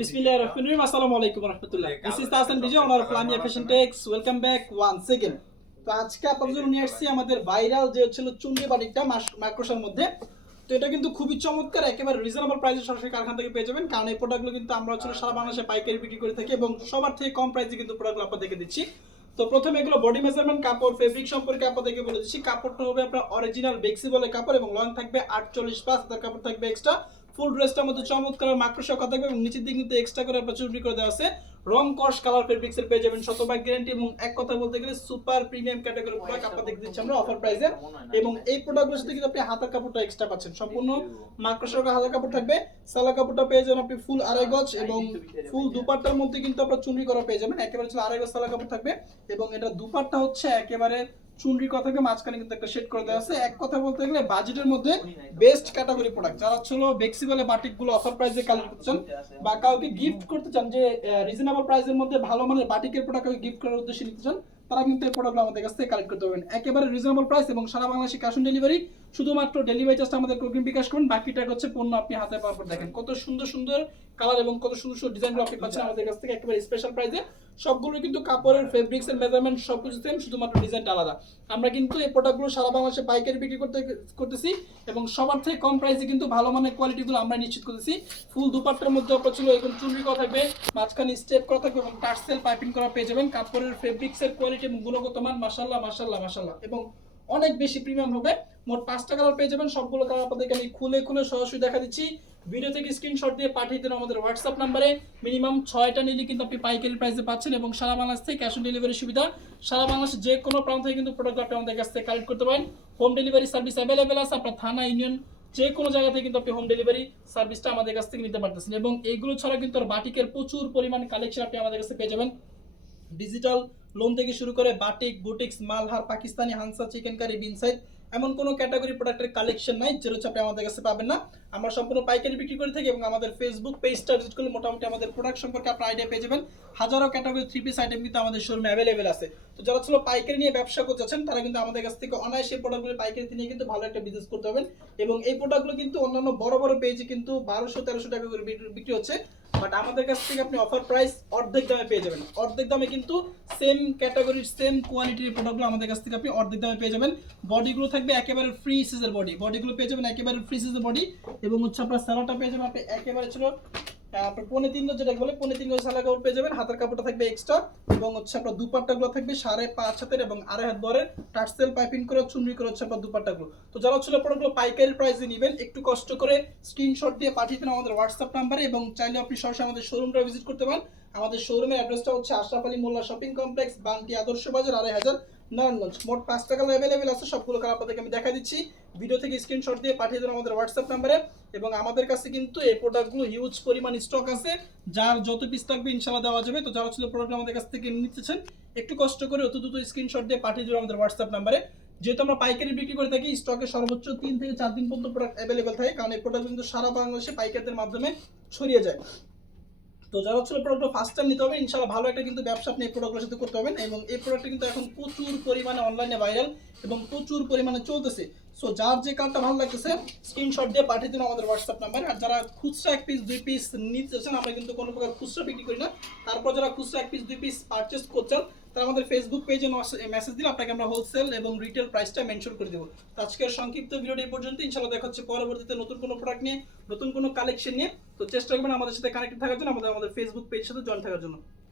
Bismillahirrahmanirrahim. Assalamu alaikum warahmatullah. This is Tasan Vijay, owner of Lamia Fashion Techs. Welcome back once again. তো আজকে আপনাদের জন্য নিয়ে আসছি আমাদের ভাইরাল যে ছিল চুন্ডি বাটিকটা মাকড়সার মধ্যে। তো এটা কিন্তু খুবই চমৎকার, একেবারে রিজনেবল প্রাইসে সরাসরি কারখানা থেকে পেয়ে যাবেন, কারণ এই প্রোডাক্টগুলো কিন্তু আমরা সারা বাংলাদেশে পাইকারি বিক্রি করে থাকি এবং সবার থেকে কম প্রাইসে কিন্তু প্রোডাক্টগুলো আপনাদেরকে দিচ্ছি। তো প্রথমে এগুলো বডি মেজারমেন্ট, কাপড়, ফেব্রিক সম্পর্কে আপনাদেরকে বলে দিচ্ছি। কাপড়টা হবে আপনার অরিজিনাল বেক্সিবলের কাপড় এবং লং থাকবে 48+, তার কাপড় থাকবে এক্সট্রা। ফুল ড্রেসটার মধ্যে চমৎকার মাকড়সা কথা থাকবে এবং নিচের দিক কিন্তু এক্সট্রা করে আপনার চুরি করে দেওয়া আছে। রং কস কালার ফেব্রিক্সের পেয়ে যাবেন শতভাগ গ্যারান্টি এবং এক কথা বলতে গেলে সুপার প্রিমিয়াম ক্যাটাগরি প্রোডাক্ট আপনাদের দিচ্ছি আমরা অফার প্রাইসে। এবং এই প্রোডাক্টগুলোর সাথে কিন্তু আপনি হাতার কাপড়টা এক্সট্রা পাচ্ছেন, সম্পূর্ণ মাকড়সার হাতার কাপড় থাকবে। সালা কাপড়টা পেয়ে যাবেন আপনি ফুল 2.5 গজ এবং ফুল দুপাট্টার মধ্যে কিন্তু আপনারা চুনরি করা পেয়ে যাবেন, একেবারে 2.5 গজ সালা কাপড় থাকবে এবং এটা দুপাট্টা হচ্ছে একেবারে চুনরি কথা থেকে মাঝখানে কিন্তু একটা শেড করে দেওয়া আছে। এক কথা বলতে গেলে বাজেটের মধ্যে বেস্ট ক্যাটাগরি প্রোডাক্ট। যারা ছিল বেক্সিবলে বাটিকগুলো অফার প্রাইসে কালেক্ট করতে চান বা কাউকে গিফট করতে চান, যে রিজনেবল প্রাইসের মধ্যে ভালো মানের বাটিকের প্রোডাক্ট গিফট করার উদ্দেশ্যে নিতে চান, তারা কিন্তু এই প্রোডাক্টগুলো আমাদের কাছ থেকে কালেক্ট করতে পারবেন। একেবারে রিজনেবল প্রাইস এবং সারা বাংলাদেশে ক্যাশ অন ডেলিভারি। শুধুমাত্র ডেলিভারি চার্জটা আমাদের অগ্রিম বিকাশ করুন, বাকিটা হচ্ছে পণ্য আপনি হাতে পাওয়ার পর দেখেন কত সুন্দর সুন্দর কালার এবং কত সুন্দর সুন্দর ডিজাইনগুলো আপনি পাচ্ছেন আমাদের কাছ থেকে একেবারে স্পেশাল প্রাইসে। সবগুলো কিন্তু কাপড়ের ফেব্রিক্স এর মেজারমেন্ট সবকিছু সেম, শুধুমাত্র ডিজাইনটা আলাদা। আমরা কিন্তু এই প্রোডাক্টগুলো সারা বাংলাদেশে পাইকারি বিক্রি করতেছি এবং সবার থেকে কম প্রাইসে কিন্তু ভালো মানের কোয়ালিটিগুলো আমরা নিশ্চিত করতেছি। ফুল দুপাট্টার মধ্যে আপনার ছিল এখন চুনরি করা থাকবে, মাঝখানে স্টেপ করা থাকবে এবং টার্সেল পাইপিং করা পেয়ে যাবেন। কাপড়ের ফেব্রিক্স এর কোয়ালিটি এবং গুণগত মান মাশাআল্লাহ মাশাআল্লাহ মাশাআল্লাহ এবং অনেক বেশি প্রিমিয়াম হবে। মোট 5টা কালার পেয়ে যাবেন, সবগুলো কালার আপনাদেরকে আমি খুলে খুলে সরাসরি দেখা দিচ্ছি। ভিডিও থেকে স্ক্রিনশট দিয়ে পাঠিয়ে দিন আমাদের হোয়াটসঅ্যাপ নাম্বারে। মিনিমাম 6টা নিলে কিন্তু আপনি পাইকারি প্রাইসে পাচ্ছেন এবং সারা বাংলাদেশ থেকে ক্যাশ অন ডেলিভারি সুবিধা। সারা বাংলাদেশের যে কোনো প্রান্ত থেকে কিন্তু প্রোডাক্ট আপনি আমাদের কাছ থেকে কালেক্ট করতে পারেন। হোম ডেলিভারি সার্ভিস অ্যাভেলেবেল আছে, আপনার থানা ইউনিয়ন যে কোনো জায়গা থেকে কিন্তু আপনি হোম ডেলিভারি সার্ভিসটা আমাদের কাছ থেকে নিতে পারতেছেন। এবং এইগুলো ছাড়া কিন্তু আর বাটিকের প্রচুর পরিমাণ কালেকশন আপনি আমাদের কাছে পেয়ে যাবেন। ডিজিটাল লোন থেকে শুরু করে batik, boutiques, Malhar, Pakistani, হানসা, chicken curry, বিনসাইড, এমন কোনো ক্যাটাগরি প্রোডাক্টের কালেকশন নাই যেটা হচ্ছে আপনি আমাদের কাছে পাবেন না। আমরা সম্পূর্ণ পাইকারি বিক্রি করে থাকি এবং আমাদের ফেসবুক পেজটা ভিজিট করলে মোটামুটি আমাদের প্রোডাক্ট সম্পর্কে আপনার আইডিয়া পেয়ে যাবেন। হাজারো ক্যাটাগরি 3 পিস আইটেম কিন্তু আমাদের শোরুমে অ্যাভেলেবেল আছে। তো যারা ছিল পাইকারি নিয়ে ব্যবসা করতে চাচ্ছেন, তারা কিন্তু আমাদের কাছ থেকে অনায়াসে প্রোডাক্টগুলো পাইকারি নিয়ে কিন্তু ভালো একটা বিজনেস করতে পারবেন। এবং এই প্রোডাক্টগুলো কিন্তু অন্যান্য বড় বড় পেজে কিন্তু 1200-1300 টাকা করে বিক্রি হচ্ছে, বাট আমাদের কাছ থেকে আপনি অফার প্রাইস অর্ধেক দামে পেয়ে যাবেন। অর্ধেক দামে কিন্তু সেম ক্যাটাগরির সেম কোয়ালিটির প্রোডাক্টগুলো আমাদের কাছ থেকে আপনি অর্ধেক দামে পেয়ে যাবেন। বডিগুলো থাকবে একেবারে ফ্রি সাইজের বডিগুলো পেয়ে যাবেন একেবারে ফ্রি সাইজের বডি এবং হচ্ছে আপনার সালোয়ারটা পেয়ে যাবেন আপনি একেবারে ছিল আপনার 3.5 গজ, যেটা বলে 3.5 গজ সালোয়ার কাপড় পেয়ে যাবেন। হাতের কাপড়টা থাকবে এক্সট্রা এবং হচ্ছে আপনার দুপাট্টাগুলো থাকবে 5.5 হাতের এবং 2.5 হাত বরের টার্সেল পাইপিং করে চুনরি করে হচ্ছে আপনার দুপাট্টাগুলো। তো যারা ছিল প্রোডাক্টগুলো পাইকারি প্রাইসে নেবেন, একটু কষ্ট করে স্ক্রিনশট দিয়ে পাঠিয়ে দেন আমাদের হোয়াটসঅ্যাপ নাম্বারে এবং চাইলে আপনি সরাসরি আমাদের শোরুমটা ভিজিট করতে পারেন। আমাদের শোরুমের অ্যাড্রেসটা হচ্ছে আশরাফ আলী মোল্লা শপিং কমপ্লেক্স, বান্টি আদর্শ বাজার, 2.5 নারায়ণগঞ্জ। মোট 5টা কালার অ্যাভেলেবেল আছে, সবগুলো কালার আপনাদেরকে আমি দেখা দিচ্ছি। ভিডিও থেকে স্ক্রিনশট দিয়ে পাঠিয়ে দেন আমাদের হোয়াটসঅ্যাপ নাম্বারে এবং আমাদের কাছে কিন্তু এই প্রোডাক্টগুলো হিউজ পরিমাণ স্টক আছে, যার যত পিস থাকবে ইনশাআল্লাহ দেওয়া যাবে। তো যারা ছিল প্রোডাক্ট আমাদের কাছ থেকে নিতেছেন, একটু কষ্ট করে অত দ্রুত স্ক্রিনশট দিয়ে পাঠিয়ে দেন আমাদের হোয়াটসঅ্যাপ নাম্বারে। যেহেতু আমরা পাইকারি বিক্রি করে থাকি, স্টকে সর্বোচ্চ 3 থেকে 4 দিন পর্যন্ত প্রোডাক্ট অ্যাভেলেবেল থাকে, কারণ এই প্রোডাক্ট কিন্তু সারা বাংলাদেশে পাইকারদের মাধ্যমে ছড়িয়ে যায়। তো যারা ছিল প্রোডাক্ট ফার্স্ট টাইম নিতে হবে, ইনশাআল্লাহ ভালো একটা কিন্তু ব্যবসা আপনি এই প্রোডাক্টের সাথে করতে পারবেন। এবং এই প্রোডাক্টটা কিন্তু এখন প্রচুর পরিমাণে অনলাইনে ভাইরাল এবং প্রচুর পরিমাণে চলতেছে। সো যার যে কালারটা ভালো লাগতেছে স্ক্রিনশট দিয়ে পাঠিয়ে দিন আমাদের হোয়াটসঅ্যাপ নাম্বারে। আর যারা খুচরা 1 পিস 2 পিস নিতে চাচ্ছেন, আমরা কিন্তু কোনো প্রকার খুচরা বিক্রি করি না। তারপর যারা খুচরা 1 পিস 2 পিস পারচেজ করছেন, তারা আমাদের ফেসবুক পেজে মেসেজ দিলে আপনাকে আমরা হোলসেল এবং রিটেল প্রাইসটা মেনশন করে দেবো। তো আজকের সংক্ষিপ্ত ভিডিওটি এই পর্যন্ত। ইনশাআল্লাহ দেখা হচ্ছে পরবর্তীতে নতুন কোনো প্রোডাক্ট নিয়ে, নতুন কোনো কালেকশন নিয়ে। তো চেষ্টা করবেন আমাদের সাথে কানেক্টেড থাকার জন্য, আমাদের ফেসবুক পেজের সাথে জয়েন থাকার জন্য।